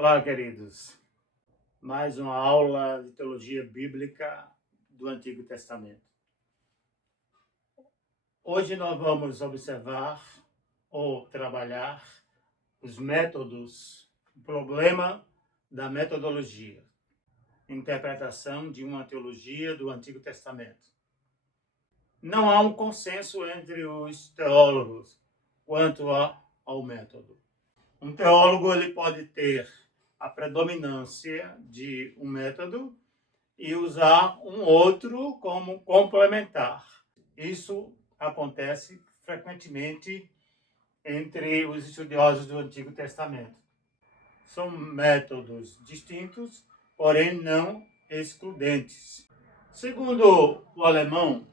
Olá, queridos. Mais uma aula de teologia bíblica do Antigo Testamento. Hoje nós vamos observar ou trabalhar os métodos, o problema da metodologia, interpretação de uma teologia do Antigo Testamento. Não há um consenso entre os teólogos quanto ao método. Um teólogo ele pode ter a predominância de um método e usar um outro como complementar. Isso acontece frequentemente entre os estudiosos do Antigo Testamento. São métodos distintos, porém não excludentes. Segundo o alemão,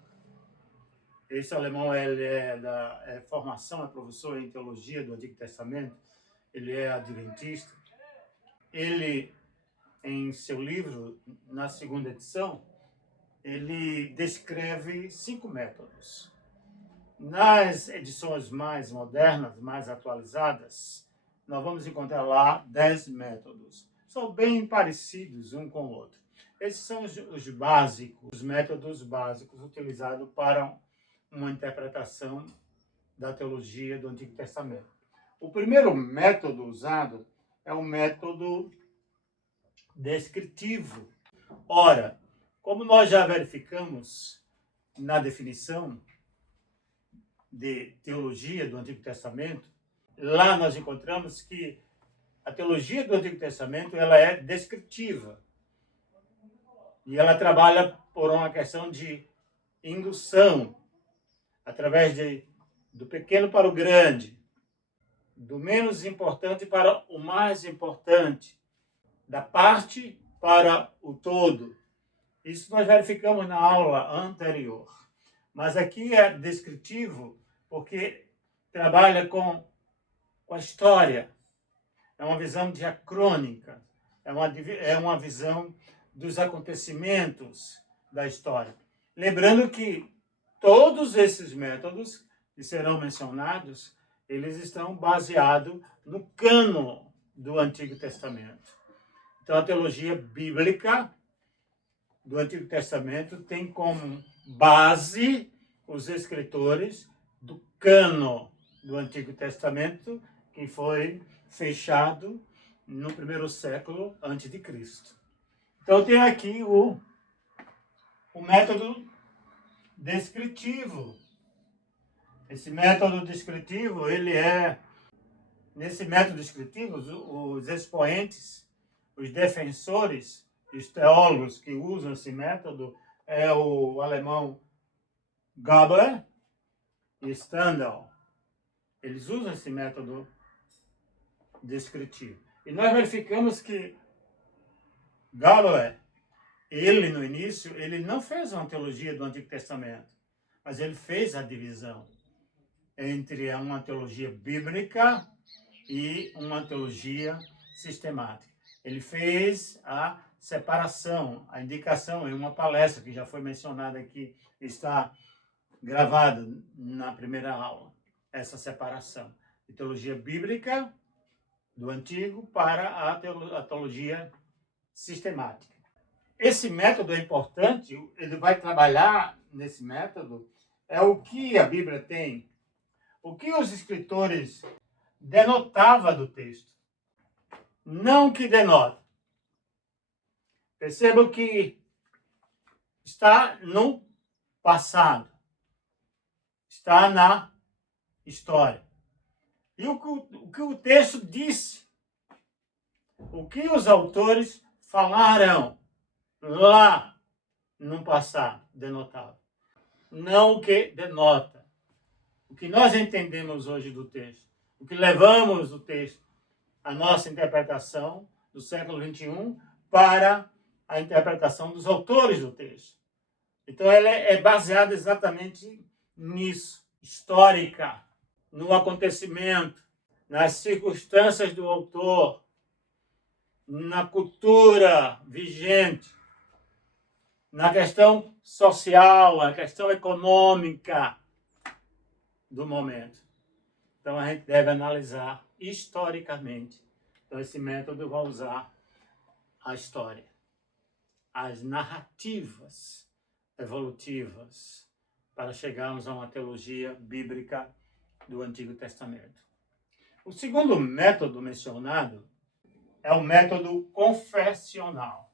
esse alemão ele é da formação, é professor em teologia do Antigo Testamento, ele é adventista. Ele, em seu livro, na segunda edição, ele descreve 5 métodos. Nas edições mais modernas, mais atualizadas, nós vamos encontrar lá 10 métodos. São bem parecidos um com o outro. Esses são os básicos, os métodos básicos utilizados para uma interpretação da teologia do Antigo Testamento. O primeiro método usado é o método descritivo. Ora, como nós já verificamos na definição de teologia do Antigo Testamento, lá nós encontramos que a teologia do Antigo Testamento ela é descritiva. E ela trabalha por uma questão de indução, através do pequeno para o grande, do menos importante para o mais importante, da parte para o todo. Isso nós verificamos na aula anterior. Mas aqui é descritivo porque trabalha com a história. É uma visão diacrônica, é uma visão dos acontecimentos da história. Lembrando que todos esses métodos que serão mencionados, eles estão baseados no cânon do Antigo Testamento. Então, a teologia bíblica do Antigo Testamento tem como base os escritores do cânon do Antigo Testamento, que foi fechado no primeiro século antes de Cristo. Então, tem aqui o método descritivo. Esse método descritivo, nesse método descritivo, os expoentes, os defensores, os teólogos que usam esse método é o alemão Gabler e Stendhal. Eles usam esse método descritivo. E nós verificamos que Gabler, ele no início, ele não fez uma teologia do Antigo Testamento, mas ele fez a divisão entre uma teologia bíblica e uma teologia sistemática. Ele fez a separação, a indicação em uma palestra que já foi mencionada aqui, está gravado na primeira aula, essa separação de teologia bíblica do Antigo para a teologia sistemática. Esse método é importante, ele vai trabalhar nesse método, é o que a Bíblia tem, o que os escritores denotavam do texto, não o que denota. Percebam que está no passado, está na história. E o que o texto disse, o que os autores falaram lá no passado, denotava. Não o que denota. O que nós entendemos hoje do texto, o que levamos o texto, a nossa interpretação do século XXI para a interpretação dos autores do texto. Então, ela é baseada exatamente nisso, histórica, no acontecimento, nas circunstâncias do autor, na cultura vigente, na questão social, na questão econômica do momento. Então, a gente deve analisar historicamente Então, esse método vai usar a história, as narrativas evolutivas, para chegarmos a uma teologia bíblica do Antigo Testamento. O segundo método mencionado é o método confessional.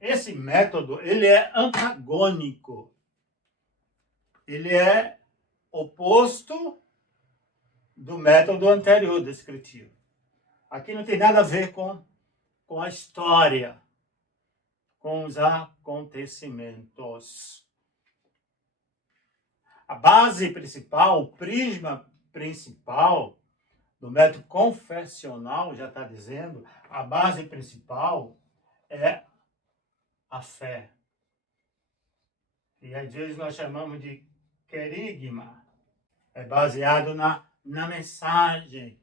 Esse método, ele é antagônico. Ele é oposto do método anterior descritivo. Aqui não tem nada a ver com a história, com os acontecimentos. A base principal, o prisma principal do método confessional, já está dizendo, a base principal é a fé. E às vezes nós chamamos de querigma. É baseado na mensagem.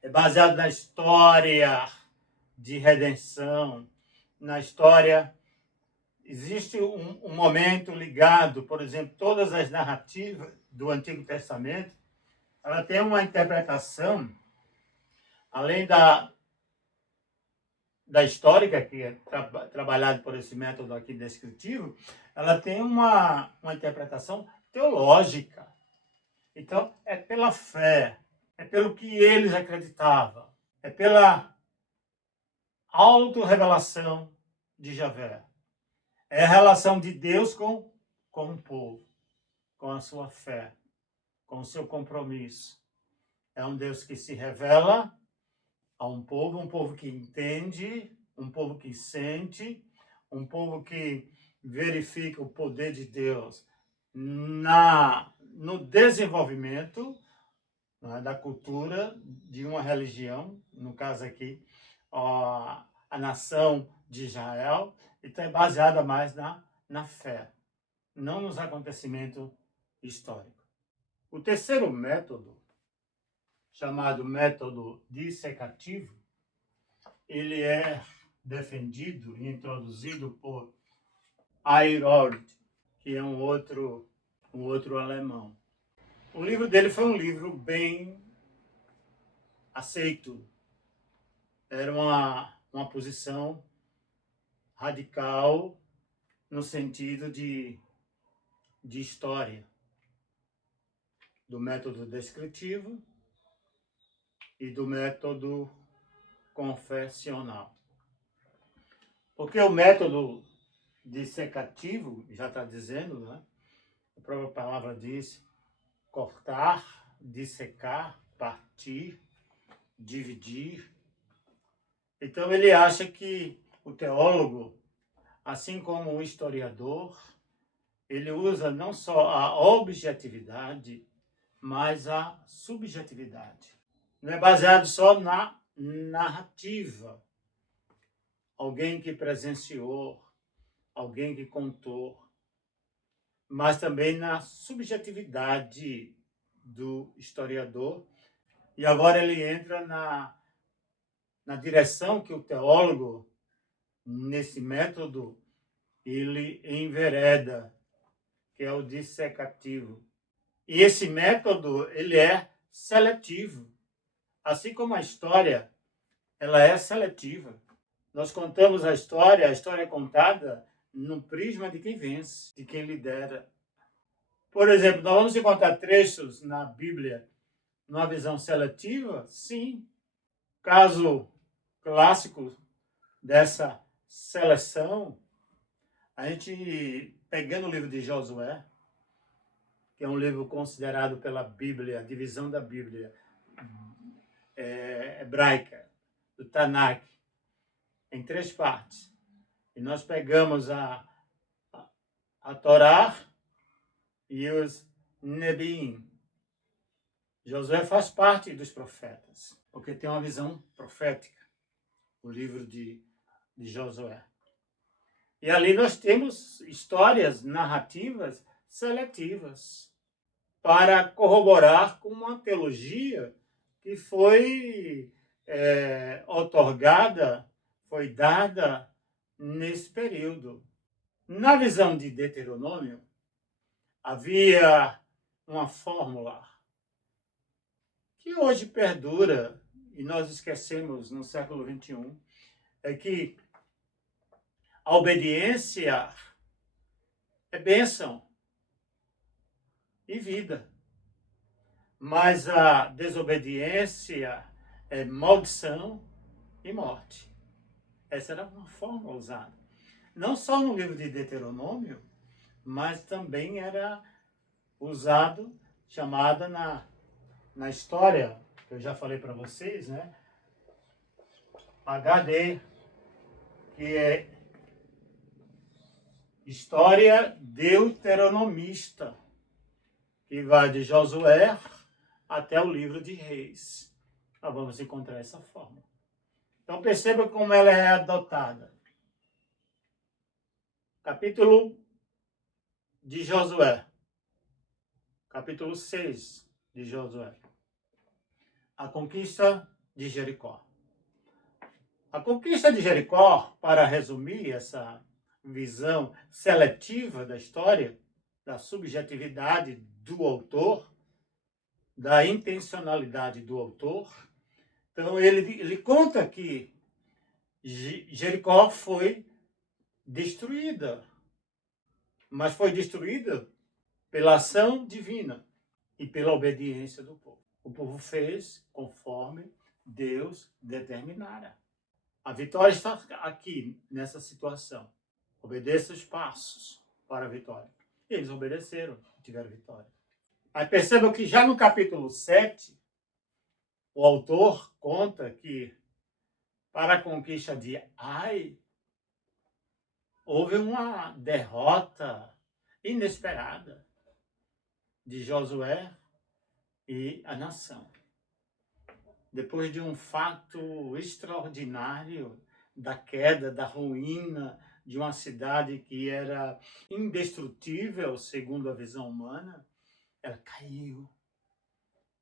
É baseado na história de redenção, na história. Existe um momento ligado, por exemplo, todas as narrativas do Antigo Testamento, ela tem uma interpretação, além da histórica, que é trabalhada por esse método aqui descritivo, ela tem uma interpretação teológica. Então, é pela fé, é pelo que eles acreditavam, é pela autorrevelação de Javé. É a relação de Deus com o povo, com a sua fé, com o seu compromisso. É um Deus que se revela a um povo que entende, um povo que sente, um povo que verifica o poder de Deus no desenvolvimento, né, da cultura de uma religião, no caso aqui, a nação de Israel. Então é baseada mais na fé, não nos acontecimentos históricos. O terceiro método, chamado método dissecativo, ele é defendido e introduzido por Herold, que é um outro alemão. O livro dele foi um livro bem aceito. Era uma posição radical no sentido de história, do método descritivo e do método confessional. Porque o método dissecativo, já está dizendo, né? A própria palavra diz cortar, dissecar, partir, dividir. Então ele acha que o teólogo, assim como o historiador, ele usa não só a objetividade, mas a subjetividade. Não é baseado só na narrativa. Alguém que presenciou, alguém que contou, mas também na subjetividade do historiador. E agora ele entra na direção que o teólogo, nesse método, ele envereda, que é o dissecativo. E esse método, ele é seletivo. Assim como a história, ela é seletiva. Nós contamos a história é contada no prisma de quem vence, de quem lidera. Por exemplo, nós vamos encontrar trechos na Bíblia numa visão seletiva? Sim. Caso clássico dessa seleção, a gente, pegando o livro de Josué, que é um livro considerado pela Bíblia, a divisão da Bíblia hebraica, do Tanakh, em 3 partes. E nós pegamos a Torá e os Nebiim. Josué faz parte dos profetas, porque tem uma visão profética, o livro de Josué. E ali nós temos histórias narrativas seletivas para corroborar com uma teologia que foi otorgada, foi dada nesse período. Na visão de Deuteronômio, havia uma fórmula que hoje perdura e nós esquecemos no século XXI, é que a obediência é bênção e vida, mas a desobediência é maldição e morte. Essa era uma forma usada. Não só no livro de Deuteronômio, mas também era usado, chamada na história, que eu já falei para vocês, né? HD, que é História Deuteronomista, que vai de Josué até o livro de Reis. Nós vamos encontrar essa forma. Então perceba como ela é adotada. Capítulo de Josué. Capítulo 6 de Josué. A conquista de Jericó. A conquista de Jericó, para resumir essa visão seletiva da história, da subjetividade do autor, da intencionalidade do autor. Então ele conta que Jericó foi destruída, mas foi destruída pela ação divina e pela obediência do povo. O povo fez conforme Deus determinara. A vitória está aqui, nessa situação. Obedeça os passos para a vitória. E eles obedeceram e tiveram vitória. Aí percebam que já no capítulo 7, o autor conta que para a conquista de Ai, houve uma derrota inesperada de Josué e a nação. Depois de um fato extraordinário da queda, da ruína de uma cidade que era indestrutível, segundo a visão humana, ela caiu.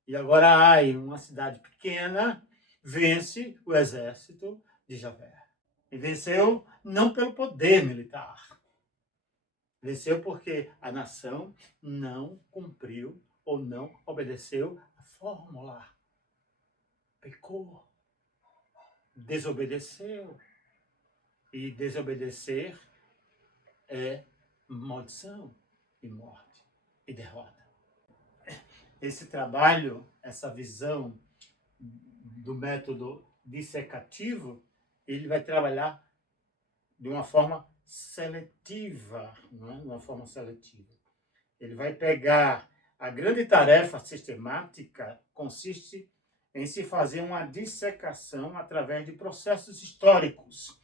E agora Ai, uma cidade pequena, vence o exército de Javé. E venceu não pelo poder militar. Venceu porque a nação não cumpriu ou não obedeceu a fórmula. Pecou. Desobedeceu. E desobedecer é maldição e morte e derrota. Esse trabalho, essa visão do método dissecativo, ele vai trabalhar de uma forma seletiva, não é? De uma forma seletiva. Ele vai pegar a grande tarefa sistemática, consiste em se fazer uma dissecação através de processos históricos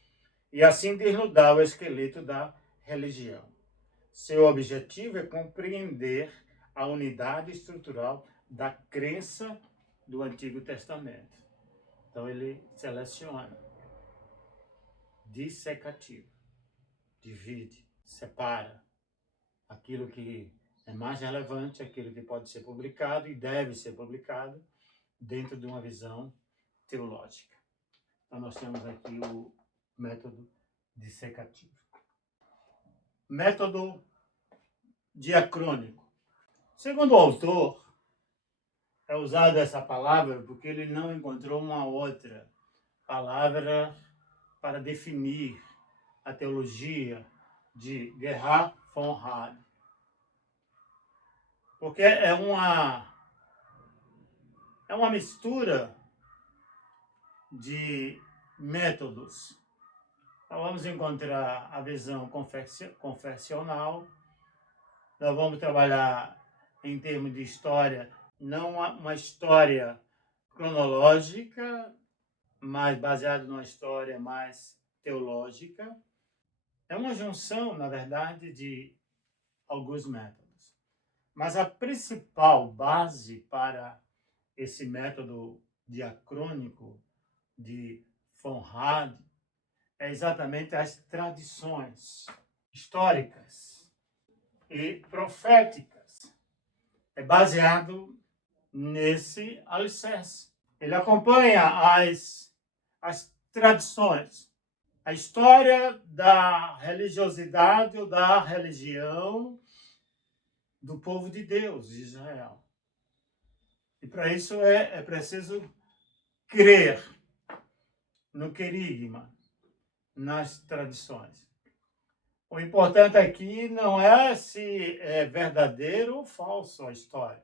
e assim desnudar o esqueleto da religião. Seu objetivo é compreender a unidade estrutural da crença do Antigo Testamento. Então ele seleciona, dissecativo, divide, separa aquilo que é mais relevante, aquilo que pode ser publicado e deve ser publicado dentro de uma visão teológica. Então nós temos aqui o método dissecativo. Método diacrônico. Segundo o autor, é usada essa palavra porque ele não encontrou uma outra palavra para definir a teologia de Gerhard von Rad. Porque é uma mistura de métodos. Então vamos encontrar a visão confessional, nós vamos trabalhar em termos de história, não uma história cronológica, mas baseada numa história mais teológica. É uma junção, na verdade, de alguns métodos. Mas a principal base para esse método diacrônico de von Rad é exatamente as tradições históricas e proféticas. É baseado nesse alicerce. Ele acompanha as tradições, a história da religiosidade ou da religião do povo de Deus, de Israel. E para isso é preciso crer no querigma, nas tradições. O importante aqui não é se é verdadeiro ou falso a história.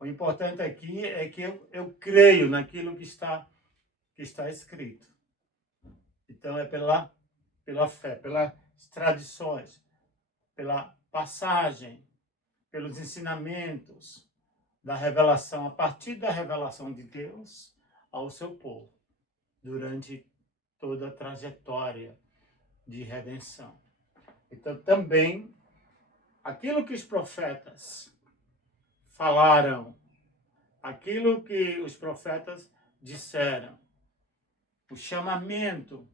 O importante aqui é que eu creio naquilo que está escrito. Então é pela fé, pelas tradições, pela passagem, pelos ensinamentos da revelação, a partir da revelação de Deus ao seu povo, durante toda a trajetória de redenção. Então, também, aquilo que os profetas falaram, aquilo que os profetas disseram, o chamamento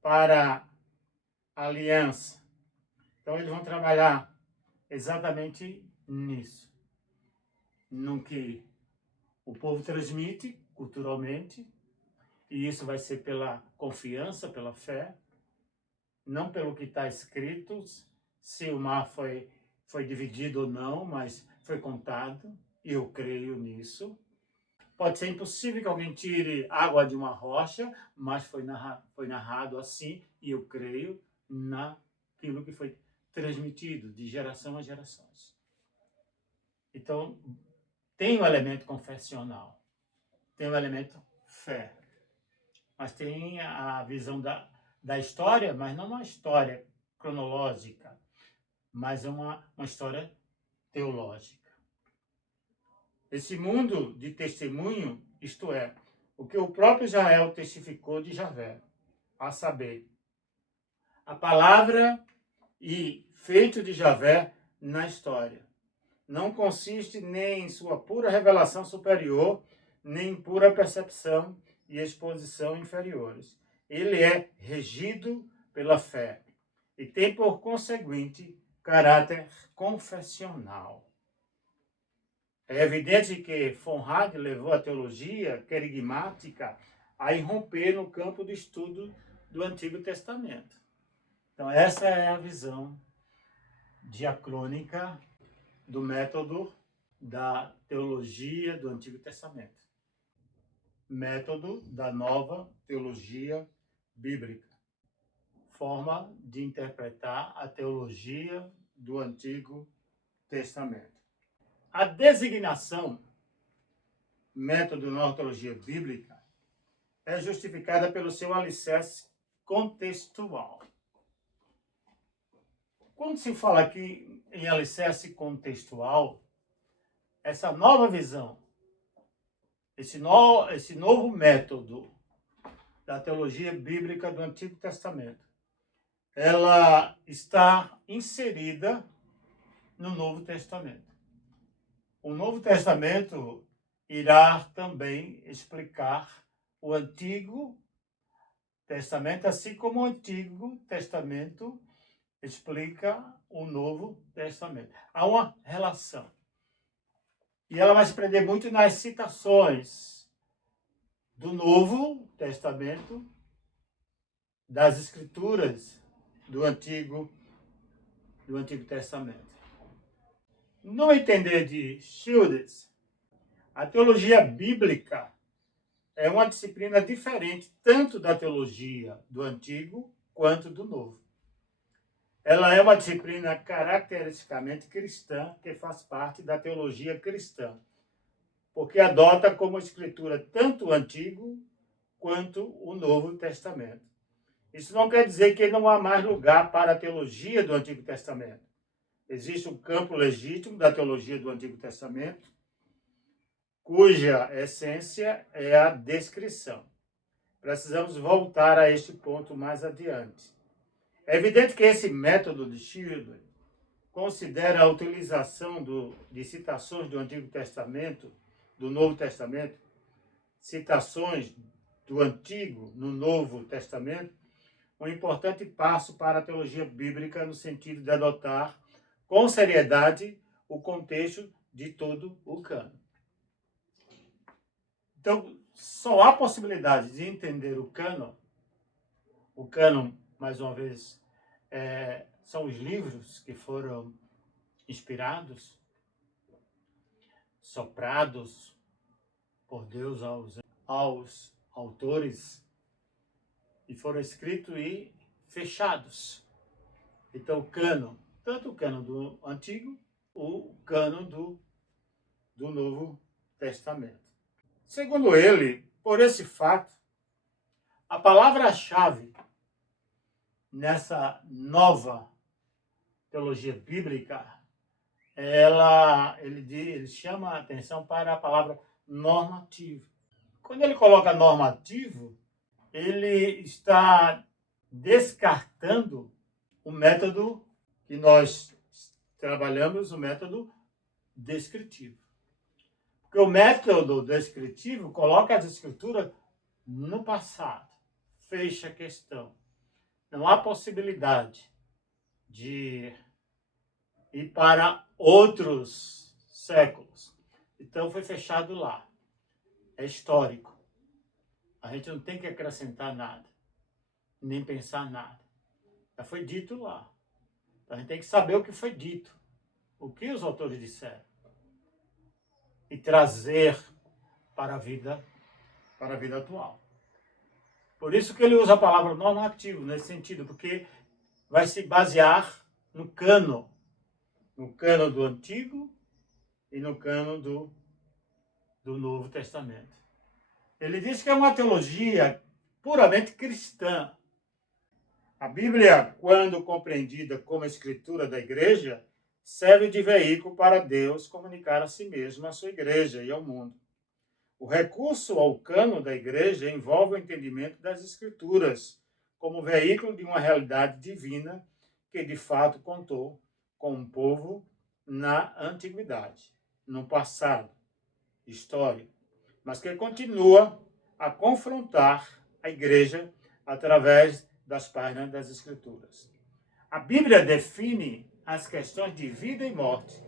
para a aliança. Então, eles vão trabalhar exatamente nisso, no que o povo transmite culturalmente, e isso vai ser pela confiança, pela fé, não pelo que está escrito, se o mar foi dividido ou não, mas foi contado, e eu creio nisso. Pode ser impossível que alguém tire água de uma rocha, mas foi narrado assim, e eu creio naquilo que foi transmitido de geração a gerações. Então, tem o elemento confessional, tem o elemento fé, mas tem a visão da história, mas não uma história cronológica, mas é uma história teológica. Esse mundo de testemunho, isto é, o que o próprio Israel testificou de Javé, a saber, a palavra e feito de Javé na história. Não consiste nem em sua pura revelação superior, nem em pura percepção e exposição inferiores. Ele é regido pela fé e tem, por conseguinte, caráter confessional. É evidente que von Hart levou a teologia querigmática a irromper no campo do estudo do Antigo Testamento. Então, essa é a visão diacrônica do método da teologia do Antigo Testamento. Método da nova teologia bíblica. Forma de interpretar a teologia do Antigo Testamento. A designação método da nova teologia bíblica é justificada pelo seu alicerce contextual. Quando se fala aqui em alicerce contextual, essa nova visão, esse novo método da teologia bíblica do Antigo Testamento, ela está inserida no Novo Testamento. O Novo Testamento irá também explicar o Antigo Testamento, assim como o Antigo Testamento explica o Novo Testamento. Há uma relação. E ela vai se prender muito nas citações do Novo Testamento, das Escrituras do Antigo Testamento. No entender de Schildes, a teologia bíblica é uma disciplina diferente tanto da teologia do Antigo quanto do Novo. Ela é uma disciplina caracteristicamente cristã, que faz parte da teologia cristã, porque adota como escritura tanto o Antigo quanto o Novo Testamento. Isso não quer dizer que não há mais lugar para a teologia do Antigo Testamento. Existe um campo legítimo da teologia do Antigo Testamento, cuja essência é a descrição. Precisamos voltar a este ponto mais adiante. É evidente que esse método de Schilder considera a utilização de citações do Antigo Testamento, do Novo Testamento, citações do Antigo no Novo Testamento, um importante passo para a teologia bíblica no sentido de adotar com seriedade o contexto de todo o cânon. Então, só há possibilidade de entender o cânon, mais uma vez, são os livros que foram inspirados, soprados por Deus aos autores e foram escritos e fechados. Então, o cânon, tanto o cânon do Antigo, o cânon do Novo Testamento. Segundo ele, por esse fato, a palavra-chave nessa nova teologia bíblica, ele chama a atenção para a palavra normativo. Quando ele coloca normativo, ele está descartando o método que nós trabalhamos, o método descritivo. Porque o método descritivo coloca as escrituras no passado, fecha a questão. Não há possibilidade de ir para outros séculos. Então foi fechado lá. É histórico. A gente não tem que acrescentar nada, nem pensar nada. Já foi dito lá. Então a gente tem que saber o que foi dito, o que os autores disseram, e trazer para a vida atual. Por isso que ele usa a palavra normativo nesse sentido, porque vai se basear no cânon do Antigo e no cânon do Novo Testamento. Ele diz que é uma teologia puramente cristã. A Bíblia, quando compreendida como escritura da igreja, serve de veículo para Deus comunicar a si mesmo, à sua igreja e ao mundo. O recurso ao cânon da igreja envolve o entendimento das escrituras como veículo de uma realidade divina que de fato contou com um povo na antiguidade, no passado, história, mas que continua a confrontar a igreja através das páginas das Escrituras. A Bíblia define as questões de vida e morte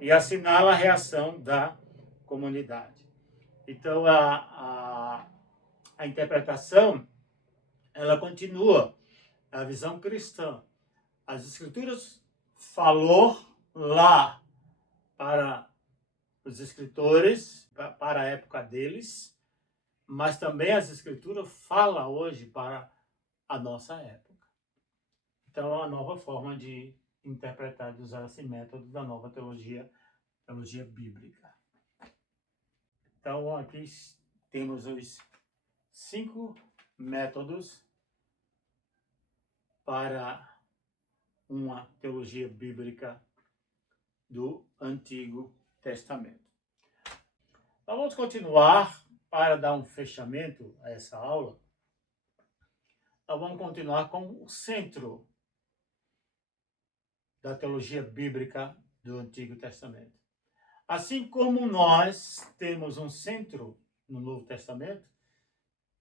e assinala a reação da comunidade. Então, a interpretação, ela continua, a visão cristã. As Escrituras falou lá para os escritores, para a época deles, mas também as Escrituras falam hoje para a nossa época. Então, é uma nova forma de interpretar, de usar esse método da nova teologia bíblica. Então, aqui temos os 5 métodos para uma teologia bíblica do Antigo Testamento. Então, vamos continuar para dar um fechamento a essa aula. Então, vamos continuar com o centro da teologia bíblica do Antigo Testamento. Assim como nós temos um centro no Novo Testamento,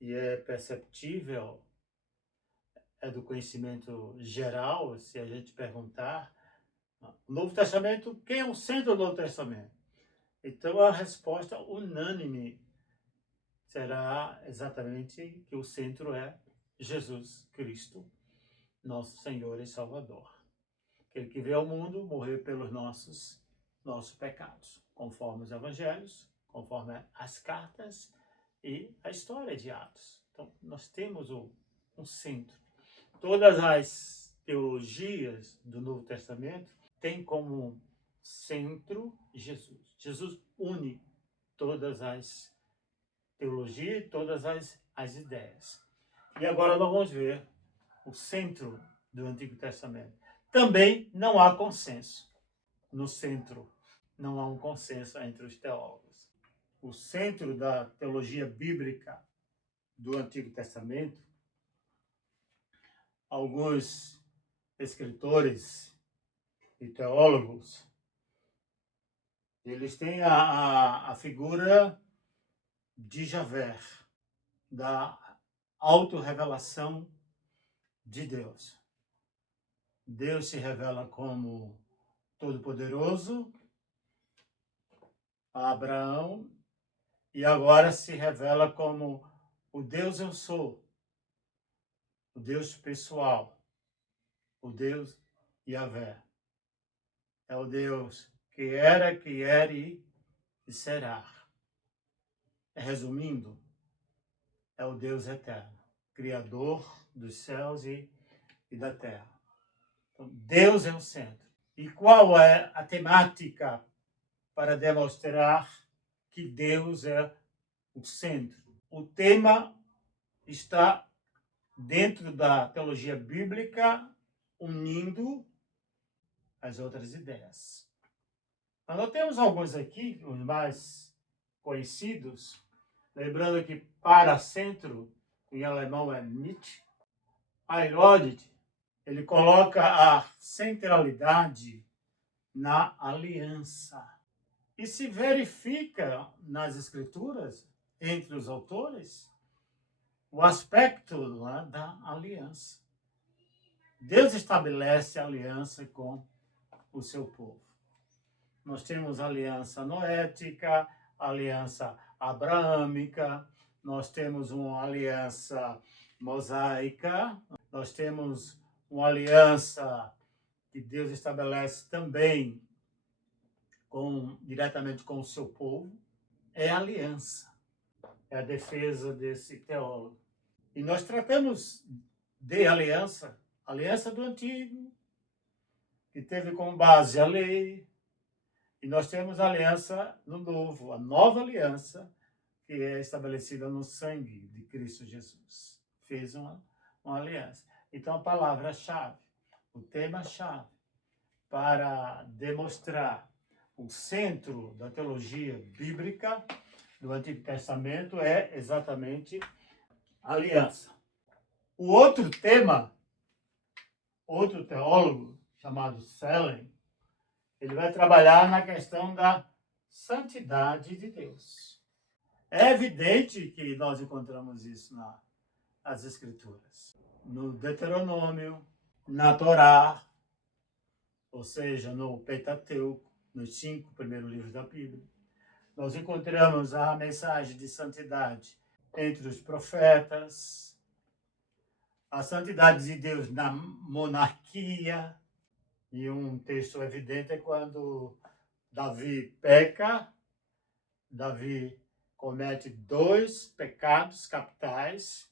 e é perceptível, é do conhecimento geral, se a gente perguntar, o Novo Testamento, quem é o centro do Novo Testamento? Então a resposta unânime será exatamente que o centro é Jesus Cristo, nosso Senhor e Salvador. Aquele que veio ao mundo morrer pelos nossos pecados, conforme os evangelhos, conforme as cartas e a história de Atos. Então, nós temos um centro. Todas as teologias do Novo Testamento têm como centro Jesus. Jesus une todas as teologias e todas as ideias. E agora nós vamos ver o centro do Antigo Testamento. Também não há consenso no centro. Não há um consenso entre os teólogos. O centro da teologia bíblica do Antigo Testamento, alguns escritores e teólogos, eles têm a figura de Javé, da autorrevelação de Deus. Deus se revela como Todo-Poderoso a Abraão e agora se revela como o Deus eu sou, o Deus pessoal, o Deus Yahvé. É o Deus que era, que é e será. resumindo, é o Deus eterno, Criador dos céus e da terra. Então, Deus é o centro. E qual é a temática para demonstrar que Deus é o centro? O tema está dentro da teologia bíblica, unindo as outras ideias. Nós temos alguns aqui, os mais conhecidos, lembrando que para centro, em alemão é Mitte, Herodoto, ele coloca a centralidade na aliança. E se verifica nas escrituras, entre os autores, o aspecto da aliança. Deus estabelece aliança com o seu povo. Nós temos aliança noética, aliança abraâmica, nós temos uma aliança mosaica, nós temos uma aliança que Deus estabelece também diretamente com o seu povo. É aliança, é a defesa desse teólogo. E nós tratamos de aliança do Antigo, que teve como base a lei, e nós temos a aliança no Novo, a nova aliança, que é estabelecida no sangue de Cristo Jesus. Fez uma aliança. Então, a palavra-chave, o tema-chave, para demonstrar o centro da teologia bíblica do Antigo Testamento é exatamente a aliança. O outro tema, outro teólogo chamado Selen, ele vai trabalhar na questão da santidade de Deus. É evidente que nós encontramos isso nas Escrituras. No Deuteronômio, na Torá, ou seja, no Pentateuco, nos 5 primeiros livros da Bíblia. Nós encontramos a mensagem de santidade entre os profetas, a santidade de Deus na monarquia, e um texto evidente é quando Davi peca, Davi comete 2 pecados capitais,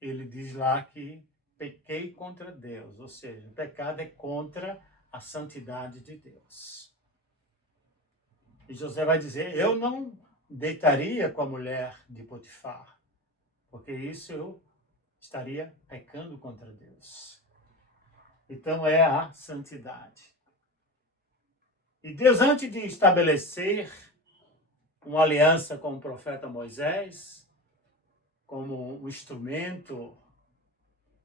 ele diz lá que pequei contra Deus, ou seja, o pecado é contra a santidade de Deus. E José vai dizer, eu não deitaria com a mulher de Potifar, porque isso eu estaria pecando contra Deus. Então é a santidade. E Deus, antes de estabelecer uma aliança com o profeta Moisés, como um instrumento,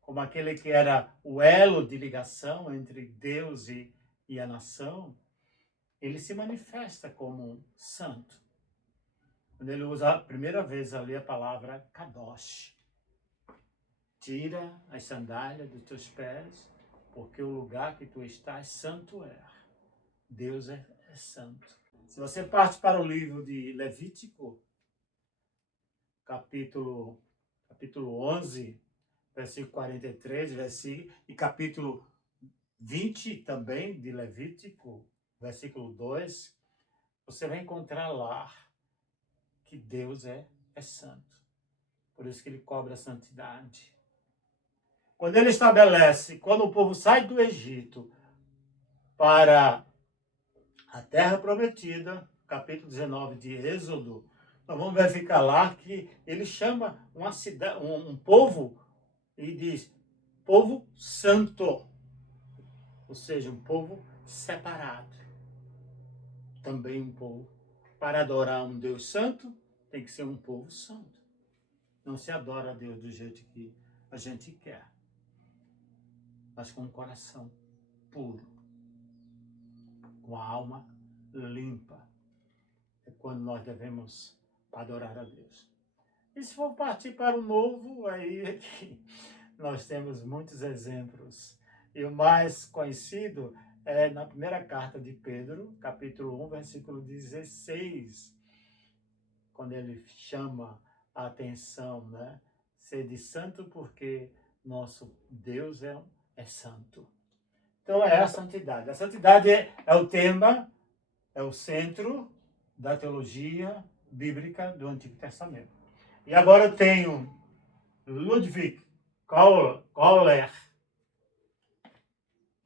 como aquele que era o elo de ligação entre Deus e a nação, ele se manifesta como santo. Quando ele usa a primeira vez ali a palavra kadosh. Tira as sandálias dos teus pés, porque o lugar que tu estás santo é. Deus é santo. Se você parte para o livro de Levítico, capítulo 11, versículo 43, e capítulo 20 também de Levítico, versículo 2, você vai encontrar lá que Deus é santo. Por isso que ele cobra a santidade. Quando ele estabelece, quando o povo sai do Egito para a terra prometida, capítulo 19 de Êxodo, nós vamos verificar lá que ele chama uma cidade, um povo e diz, povo santo, ou seja, um povo separado. Também um povo. Para adorar um Deus santo, tem que ser um povo santo. Não se adora a Deus do jeito que a gente quer, mas com o coração puro, com a alma limpa. É quando nós devemos adorar a Deus. E se for partir para o novo, aí é que nós temos muitos exemplos. E o mais conhecido é na primeira carta de Pedro, capítulo 1, versículo 16, quando ele chama a atenção, né? Sede santo porque nosso Deus é santo. Então é a santidade. A santidade é o tema, é o centro da teologia bíblica do Antigo Testamento. E agora eu tenho Ludwig Kohler.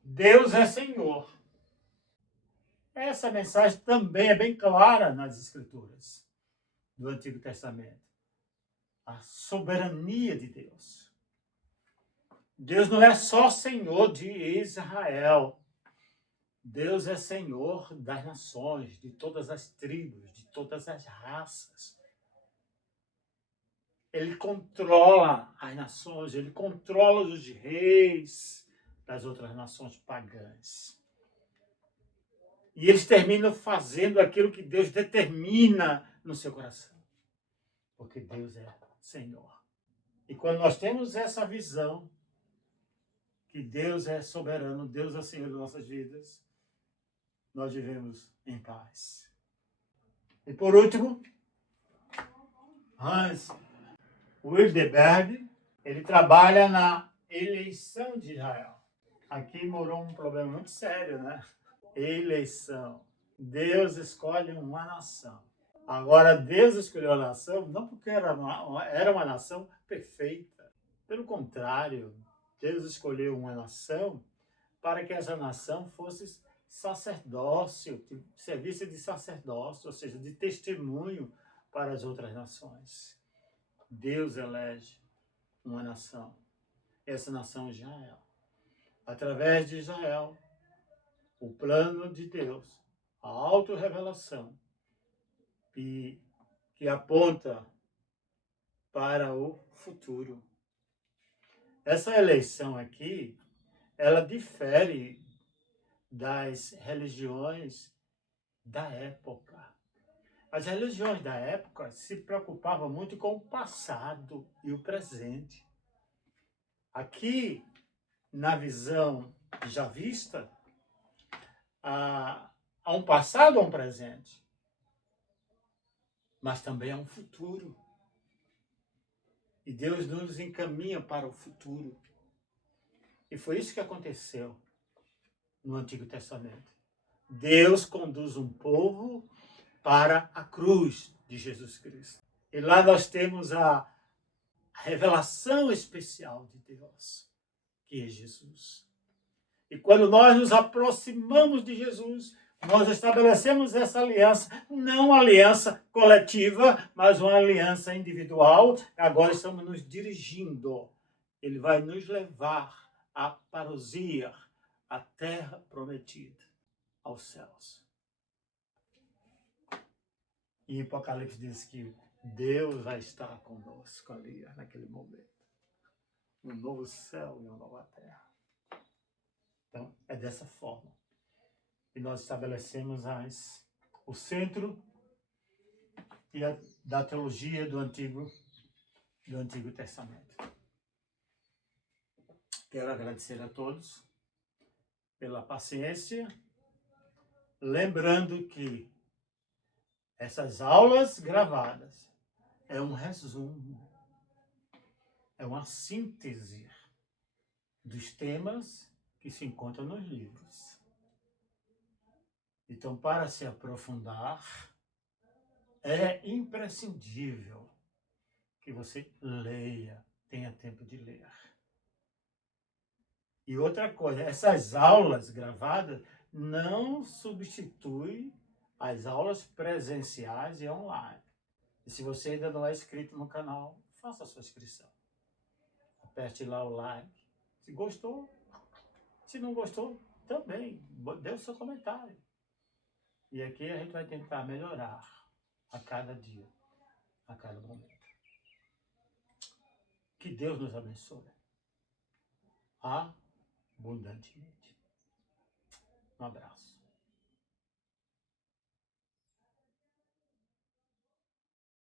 Deus é Senhor. Essa mensagem também é bem clara nas Escrituras do Antigo Testamento. A soberania de Deus. Deus não é só Senhor de Israel. Deus é Senhor das nações, de todas as tribos, de todas as raças. Ele controla as nações, ele controla os reis das outras nações pagãs. E eles terminam fazendo aquilo que Deus determina no seu coração. Porque Deus é Senhor. E quando nós temos essa visão, que Deus é soberano, Deus é Senhor das nossas vidas, nós vivemos em paz. E por último, Hans Wildeberg, ele trabalha na eleição de Israel. Aqui morou um problema muito sério, né? Eleição. Deus escolhe uma nação. Agora, Deus escolheu a nação não porque era uma nação perfeita. Pelo contrário, Deus escolheu uma nação para que essa nação fosse sacerdócio, que servisse de sacerdócio, ou seja, de testemunho para as outras nações. Deus elege uma nação. Essa nação é Israel. Através de Israel, o plano de Deus, a autorrevelação, que aponta para o futuro. Essa eleição aqui, ela difere das religiões da época. As religiões da época se preocupavam muito com o passado e o presente. Aqui, na visão javista, há um passado, há um presente, mas também há um futuro. E Deus nos encaminha para o futuro. E foi isso que aconteceu no Antigo Testamento. Deus conduz um povo para a cruz de Jesus Cristo. E lá nós temos a revelação especial de Deus, que é Jesus. E quando nós nos aproximamos de Jesus, nós estabelecemos essa aliança, não uma aliança coletiva, mas uma aliança individual. Agora estamos nos dirigindo. Ele vai nos levar à parousia, à terra prometida, aos céus. E Apocalipse diz que Deus vai estar conosco ali, naquele momento. Um novo céu e uma nova terra. Então, é dessa forma. E nós estabelecemos o centro da teologia do Antigo Testamento. Quero agradecer a todos pela paciência, lembrando que essas aulas gravadas é um resumo, é uma síntese dos temas que se encontram nos livros. Então, para se aprofundar, é imprescindível que você leia, tenha tempo de ler. E outra coisa, essas aulas gravadas não substituem as aulas presenciais e online. E se você ainda não é inscrito no canal, faça a sua inscrição. Aperte lá o like. Se gostou, se não gostou, também dê o seu comentário. E aqui a gente vai tentar melhorar a cada dia, a cada momento. Que Deus nos abençoe abundantemente. Um abraço.